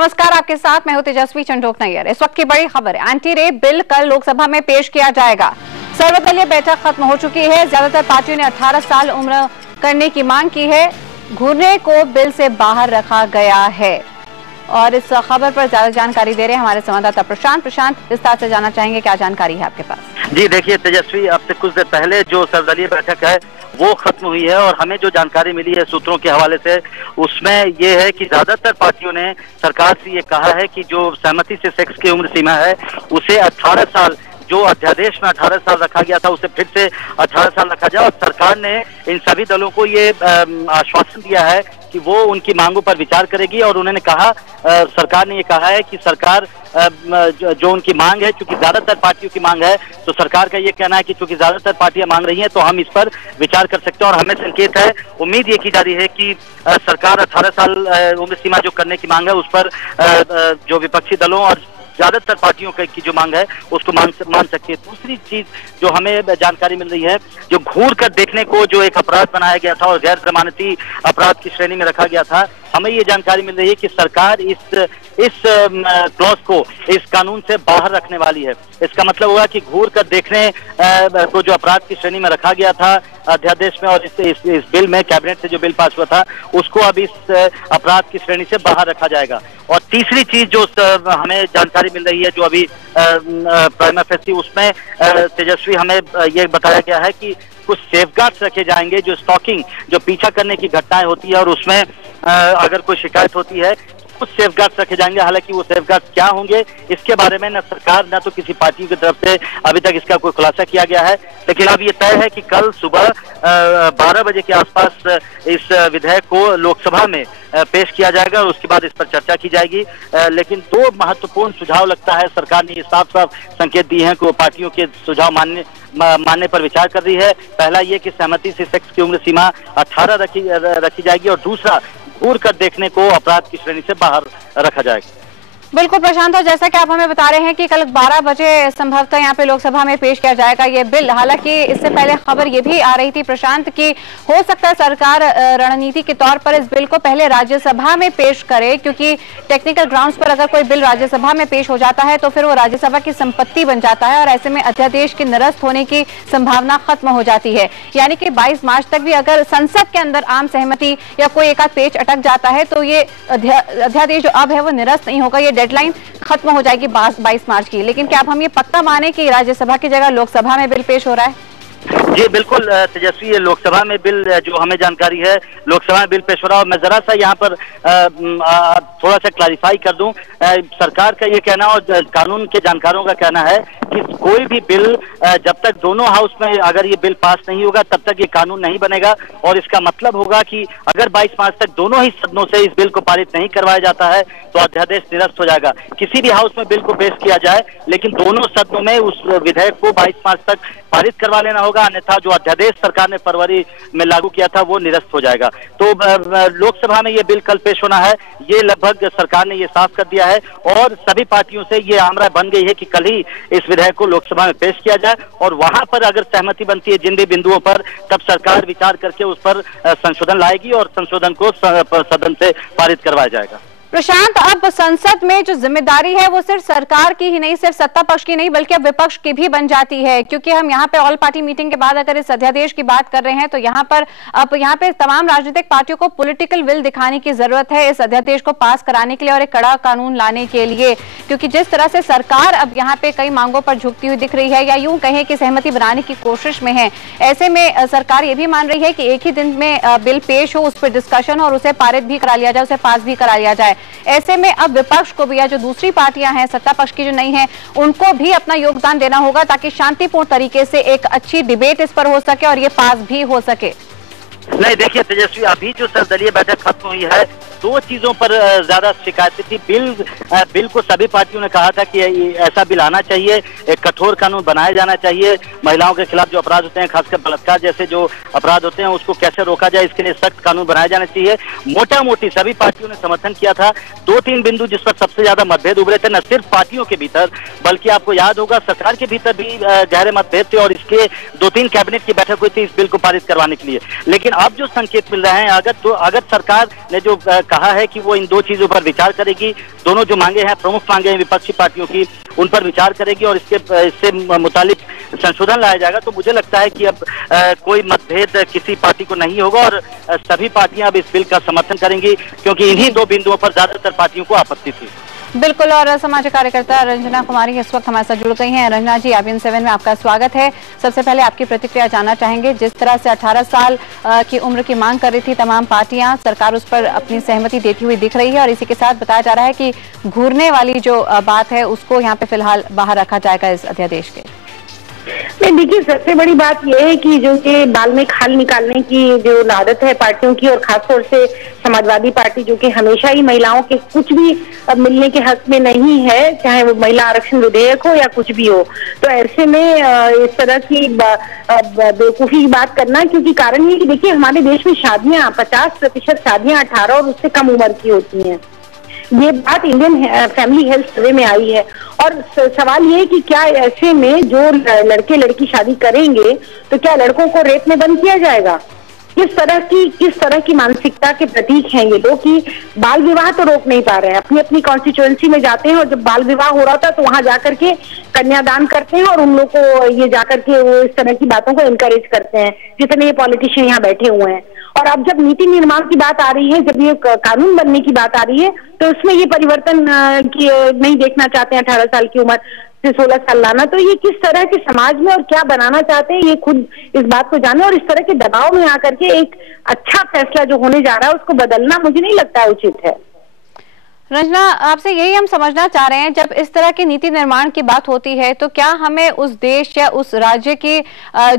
नमस्कार, आपके साथ मैं हूं तेजस्वी चंडोक नैयर। इस वक्त की बड़ी खबर है, एंटी रेप बिल कल लोकसभा में पेश किया जाएगा। सर्वदलीय बैठक खत्म हो चुकी है। ज्यादातर पार्टियों ने 18 साल उम्र करने की मांग की है। घूरने को बिल से बाहर रखा गया है। और इस खबर पर ज्यादा जानकारी दे रहे हैं हमारे संवाददाता प्रशांत। विस्तार से जानना चाहेंगे, क्या जानकारी है आपके पास? जी देखिए तेजस्वी, अब से कुछ देर पहले जो सर्वदलीय बैठक है वो खत्म हुई है और हमें जो जानकारी मिली है सूत्रों के हवाले से, उसमें ये है कि ज्यादातर पार्टियों ने सरकार से ये कहा है कि जो सहमति से सेक्स की उम्र सीमा है उसे 18 साल, जो अध्यादेश में 18 साल रखा गया था उसे फिर से 18 साल रखा जाए। और सरकार ने इन सभी दलों को ये आश्वासन दिया है कि वो उनकी मांगों पर विचार करेगी। और उन्होंने कहा, सरकार ने ये कहा है कि सरकार जो उनकी मांग है, चूंकि ज्यादातर पार्टियों की मांग है, तो सरकार का ये कहना है कि चूंकि ज्यादातर पार्टियां मांग रही हैं तो हम इस पर विचार कर सकते हैं। और हमें संकेत है, उम्मीद ये की जा रही है कि सरकार 18 साल उम्र सीमा जो करने की मांग है उस पर जो विपक्षी दलों और ज्यादातर पार्टियों की जो मांग है उसको मान सकती है। दूसरी चीज जो हमें जानकारी मिल रही है, जो घूर कर देखने को जो एक अपराध बनाया गया था और गैर जमानती अपराध की श्रेणी में रखा गया था, हमें ये जानकारी मिल रही है कि सरकार इस क्लॉज को इस कानून से बाहर रखने वाली है। इसका मतलब होगा कि घूर कर देखने को जो अपराध की श्रेणी में रखा गया था अध्यादेश में और इस बिल में, कैबिनेट से जो बिल पास हुआ था, उसको अब इस अपराध की श्रेणी से बाहर रखा जाएगा। और तीसरी चीज जो हमें जानकारी मिल रही है, जो अभी प्राइमा फेसी उसमें तेजस्वी हमें ये बताया गया है कि कुछ सेफगार्ड्स रखे जाएंगे, जो स्टॉकिंग, जो पीछा करने की घटनाएं होती है और उसमें अगर कोई शिकायत होती है कुछ सेफगार्ड्स रखे जाएंगे। हालांकि वो सेफगार्ड्स क्या होंगे इसके बारे में न सरकार न तो किसी पार्टी की तरफ से अभी तक इसका कोई खुलासा किया गया है। लेकिन अब ये तय है कि कल सुबह 12 बजे के आसपास इस विधेयक को लोकसभा में पेश किया जाएगा और उसके बाद इस पर चर्चा की जाएगी। लेकिन दो महत्वपूर्ण सुझाव लगता है सरकार ने ये साफ साफ संकेत दिए हैं कि वो पार्टियों के सुझाव मानने पर विचार कर रही है। पहला ये कि सहमति से सेक्स की उम्र सीमा 18 रखी जाएगी और दूसरा घूर कर देखने को अपराध की श्रेणी से बाहर रखा जाएगा। बिल्कुल प्रशांत, और जैसा कि आप हमें बता रहे हैं कि कल 12 बजे संभवतः यहाँ पे लोकसभा में पेश किया जाएगा ये बिल। हालांकि इससे पहले खबर ये भी आ रही थी प्रशांत कि हो सकता है सरकार रणनीति के तौर पर इस बिल को पहले राज्यसभा में पेश करे, क्योंकि टेक्निकल ग्राउंड्स पर अगर कोई बिल राज्यसभा में पेश हो जाता है तो फिर वो राज्यसभा की संपत्ति बन जाता है और ऐसे में अध्यादेश के निरस्त होने की संभावना खत्म हो जाती है। यानी कि 22 मार्च तक भी अगर संसद के अंदर आम सहमति या कोई एक आध पेज अटक जाता है तो ये अध्यादेश जो अब है वो निरस्त नहीं होगा। ये डेडलाइन खत्म हो जाएगी 22 मार्च की। लेकिन क्या अब हम ये पक्का माने कि राज्यसभा की जगह लोकसभा में बिल पेश हो रहा है? जी बिल्कुल तेजस्वी, ये लोकसभा में बिल, जो हमें जानकारी है लोकसभा में बिल पेश हो रहा है। और मैं जरा सा यहाँ पर थोड़ा सा क्लैरिफाई कर दूं, सरकार का ये कहना और कानून के जानकारों का कहना है कि कोई भी बिल जब तक दोनों हाउस में अगर ये बिल पास नहीं होगा तब तक ये कानून नहीं बनेगा। और इसका मतलब होगा कि अगर 22 मार्च तक दोनों ही सदनों से इस बिल को पारित नहीं करवाया जाता है तो अध्यादेश निरस्त हो जाएगा। किसी भी हाउस में बिल को पेश किया जाए लेकिन दोनों सदनों में उस विधेयक को 22 मार्च तक पारित करवा लेना होगा, अन्यथा जो अध्यादेश सरकार ने फरवरी में लागू किया था वो निरस्त हो जाएगा। तो लोकसभा में ये बिल कल पेश होना है, ये लगभग सरकार ने ये साफ कर दिया है और सभी पार्टियों से ये आमराय बन गई है कि कल ही इस विधेयक को लोकसभा में पेश किया जाए और वहां पर अगर सहमति बनती है जिन भी बिंदुओं पर, तब सरकार विचार करके उस पर संशोधन लाएगी और संशोधन को सदन से पारित करवाया जाएगा। प्रशांत, अब संसद में जो जिम्मेदारी है वो सिर्फ सरकार की ही नहीं, सिर्फ सत्ता पक्ष की नहीं बल्कि अब विपक्ष की भी बन जाती है, क्योंकि हम यहाँ पे ऑल पार्टी मीटिंग के बाद अगर इस अध्यादेश की बात कर रहे हैं तो यहाँ पे तमाम राजनीतिक पार्टियों को पॉलिटिकल विल दिखाने की जरूरत है इस अध्यादेश को पास कराने के लिए और एक कड़ा कानून लाने के लिए। क्योंकि जिस तरह से सरकार अब यहाँ पे कई मांगों पर झुकती हुई दिख रही है या यूं कहें कि सहमति बनाने की कोशिश में है, ऐसे में सरकार ये भी मान रही है कि एक ही दिन में बिल पेश हो, उस पर डिस्कशन और उसे पारित भी करा लिया जाए, उसे पास भी करा लिया जाए। ऐसे में अब विपक्ष को भी या जो दूसरी पार्टियां हैं सत्ता पक्ष की जो नहीं है उनको भी अपना योगदान देना होगा ताकि शांतिपूर्ण तरीके से एक अच्छी डिबेट इस पर हो सके और ये पास भी हो सके। नहीं देखिए तेजस्वी, अभी जो सर्वदलीय बैठक खत्म हुई है दो चीजों पर ज्यादा शिकायतें थी। बिल को सभी पार्टियों ने कहा था कि ऐसा बिल आना चाहिए, एक कठोर कानून बनाया जाना चाहिए, महिलाओं के खिलाफ जो अपराध होते हैं खासकर बलात्कार जैसे जो अपराध होते हैं उसको कैसे रोका जाए इसके लिए सख्त कानून बनाया जाना चाहिए। मोटा मोटी सभी पार्टियों ने समर्थन किया था। 2-3 बिंदु जिस पर सबसे ज्यादा मतभेद उभरे थे, न सिर्फ पार्टियों के भीतर बल्कि आपको याद होगा सरकार के भीतर भी गहरे मतभेद थे और इसके 2-3 कैबिनेट की बैठक हुई थी इस बिल को पारित करवाने के लिए। लेकिन अब जो संकेत मिल रहे हैं, अगर सरकार ने जो कहा है कि वो इन दो चीजों पर विचार करेगी। दोनों जो मांगे हैं, प्रमुख मांगे हैं विपक्षी पार्टियों की, उन पर विचार करेगी और इससे मुतालिक संशोधन लाया जाएगा। तो मुझे लगता है कि अब कोई मतभेद किसी पार्टी को नहीं होगा और सभी पार्टियां अब इस बिल का समर्थन करेंगी, क्योंकि इन्हीं दो बिंदुओं पर ज्यादातर पार्टियों को आपत्ति थी। बिल्कुल। और सामाजिक कार्यकर्ता रंजना कुमारी इस वक्त हमारे साथ जुड़ गई हैं। रंजना जी, IBN7 में आपका स्वागत है। सबसे पहले आपकी प्रतिक्रिया जानना चाहेंगे। जिस तरह से 18 साल की उम्र की मांग कर रही थी तमाम पार्टियां, सरकार उस पर अपनी सहमति देती हुई दिख रही है और इसी के साथ बताया जा रहा है कि घूरने वाली जो बात है उसको यहाँ पे फिलहाल बाहर रखा जाएगा इस अध्यादेश के। नहीं, देखिए, सबसे बड़ी बात यह है कि जो कि बाल में खाल निकालने की जो आदत है पार्टियों की, और खासतौर से समाजवादी पार्टी जो कि हमेशा ही महिलाओं के कुछ भी मिलने के हक में नहीं है, चाहे वो महिला आरक्षण विधेयक हो या कुछ भी हो, तो ऐसे में इस तरह की बेवकूफी की बात करना, क्योंकि कारण ये कि देखिए हमारे देश में शादियां 50% शादियां 18 और उससे कम उम्र की होती हैं। ये बात इंडियन फैमिली हेल्थ सर्वे में आई है। और सवाल ये है कि क्या ऐसे में जो लड़के लड़की शादी करेंगे तो क्या लड़कों को रेप में बंद किया जाएगा? किस तरह की मानसिकता के प्रतीक हैं ये लोग कि बाल विवाह तो रोक नहीं पा रहे हैं। अपनी अपनी कॉन्स्टिट्यूएंसी में जाते हैं और जब बाल विवाह हो रहा था तो वहां जाकर के कन्यादान करते हैं और उन लोग को ये जाकर के वो इस तरह की बातों को इनकरेज करते हैं, जितने ये पॉलिटिशियन यहाँ बैठे हुए हैं। और अब जब नीति निर्माण की बात आ रही है, जब ये कानून बनने की बात आ रही है, तो उसमें ये परिवर्तन की नहीं देखना चाहते हैं 18 साल की उम्र से 16 साल लाना। तो ये किस तरह के समाज में और क्या बनाना चाहते हैं, ये खुद इस बात को जाने। और इस तरह के दबाव में आकर के एक अच्छा फैसला जो होने जा रहा है उसको बदलना मुझे नहीं लगता उचित है। रंजना, आपसे यही हम समझना चाह रहे हैं, जब इस तरह की नीति निर्माण की बात होती है तो क्या हमें उस देश या उस राज्य की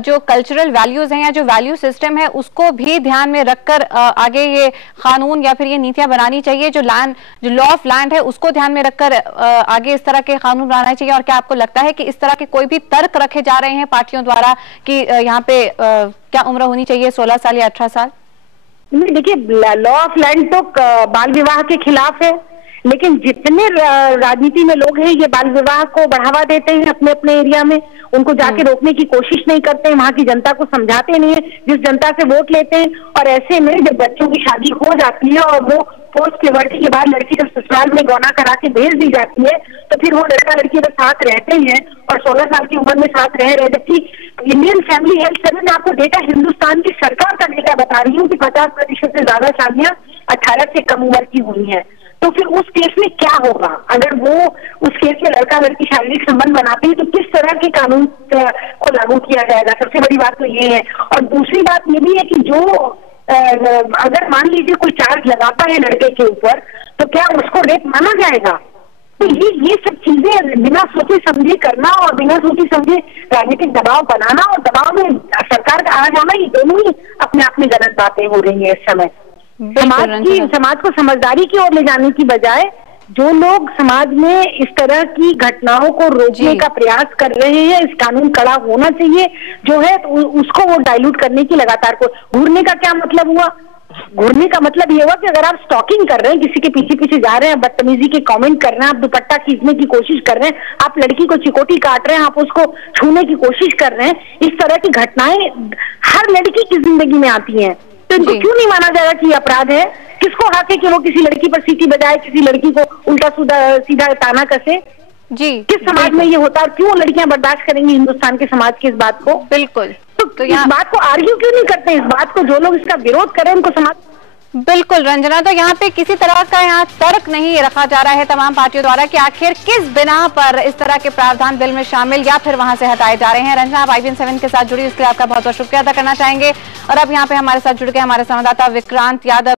जो कल्चरल वैल्यूज हैं या जो वैल्यू सिस्टम है उसको भी ध्यान में रखकर आगे ये कानून या फिर ये नीतियां बनानी चाहिए? जो लॉ ऑफ लैंड है उसको ध्यान में रखकर आगे इस तरह के कानून बनाना चाहिए? और क्या आपको लगता है कि इस तरह के कोई भी तर्क रखे जा रहे हैं पार्टियों द्वारा कि यहाँ पे क्या उम्र होनी चाहिए, 16 साल या 18 साल? देखिए, लॉ ऑफ लैंड तो बाल विवाह के खिलाफ है, लेकिन जितने राजनीति में लोग हैं ये बाल विवाह को बढ़ावा देते हैं अपने अपने एरिया में, उनको जाके रोकने की कोशिश नहीं करते हैं, वहां की जनता को समझाते नहीं है जिस जनता से वोट लेते हैं। और ऐसे में जब बच्चों की शादी हो जाती है और वो पोस्ट प्यूबर्टी के बाद लड़की जब ससुराल में गौना करा के भेज दी जाती है तो फिर वो लड़का लड़की जब साथ रहते हैं और 16 साल की उम्र में साथ रह रहे, जबकि इंडियन फैमिली हेल्थ सर्वे में आपको डेटा, हिंदुस्तान की सरकार का डेटा बता रही हूँ कि 50% से ज्यादा शादियां 18 से कम उम्र की हुई है। तो फिर उस केस में क्या होगा? अगर वो उस केस में लड़का लड़की शारीरिक संबंध बनाते हैं तो किस तरह के कानून को लागू किया जाएगा? सबसे बड़ी बात तो ये है। और दूसरी बात ये भी है कि जो अगर मान लीजिए कोई चार्ज लगाता है लड़के के ऊपर तो क्या उसको रेप माना जाएगा? तो ये सब चीजें बिना सोचे समझे करना और बिना सोचे समझे राजनीतिक दबाव बनाना और दबाव में सरकार का आ जाना, ये दोनों ही अपने आप में गलत बातें हो रही है इस समय। समाज को समझदारी की ओर ले जाने की बजाय जो लोग समाज में इस तरह की घटनाओं को रोकने का प्रयास कर रहे हैं, इस कानून कड़ा होना चाहिए जो है, तो उसको वो डाइल्यूट करने की लगातार को। घूरने का क्या मतलब हुआ? घूरने का मतलब ये हुआ कि अगर आप स्टॉकिंग कर रहे हैं, किसी के पीछे पीछे जा रहे हैं, बदतमीजी के कमेंट कर रहे हैं, आप दुपट्टा खींचने की कोशिश कर रहे हैं, आप लड़की को चिकोटी काट रहे हैं, आप उसको छूने की कोशिश कर रहे हैं, इस तरह की घटनाएं हर लड़की की जिंदगी में आती हैं। तो इनको क्यों नहीं माना जाएगा कि अपराध है? किसको हक है कि वो किसी लड़की पर सीटी बजाए, किसी लड़की को उल्टा सीधा ताना कसे? जी, किस समाज में ये होता है? क्यों लड़कियां बर्दाश्त करेंगी हिंदुस्तान के समाज की इस बात को? बिल्कुल। तो इस बात को आर्ग्यू क्यों नहीं करते? इस बात को जो लोग इसका विरोध करें उनको समाज। बिल्कुल रंजना, तो यहाँ पे किसी तरह का यहाँ तर्क नहीं रखा जा रहा है तमाम पार्टियों द्वारा कि आखिर किस बिना पर इस तरह के प्रावधान बिल में शामिल या फिर वहां से हटाए जा रहे हैं। रंजना, आप IBN7 के साथ जुड़ी, इसके लिए आपका बहुत बहुत शुक्रिया अदा करना चाहेंगे। और अब यहाँ पे हमारे साथ जुड़ गए हमारे संवाददाता विक्रांत यादव।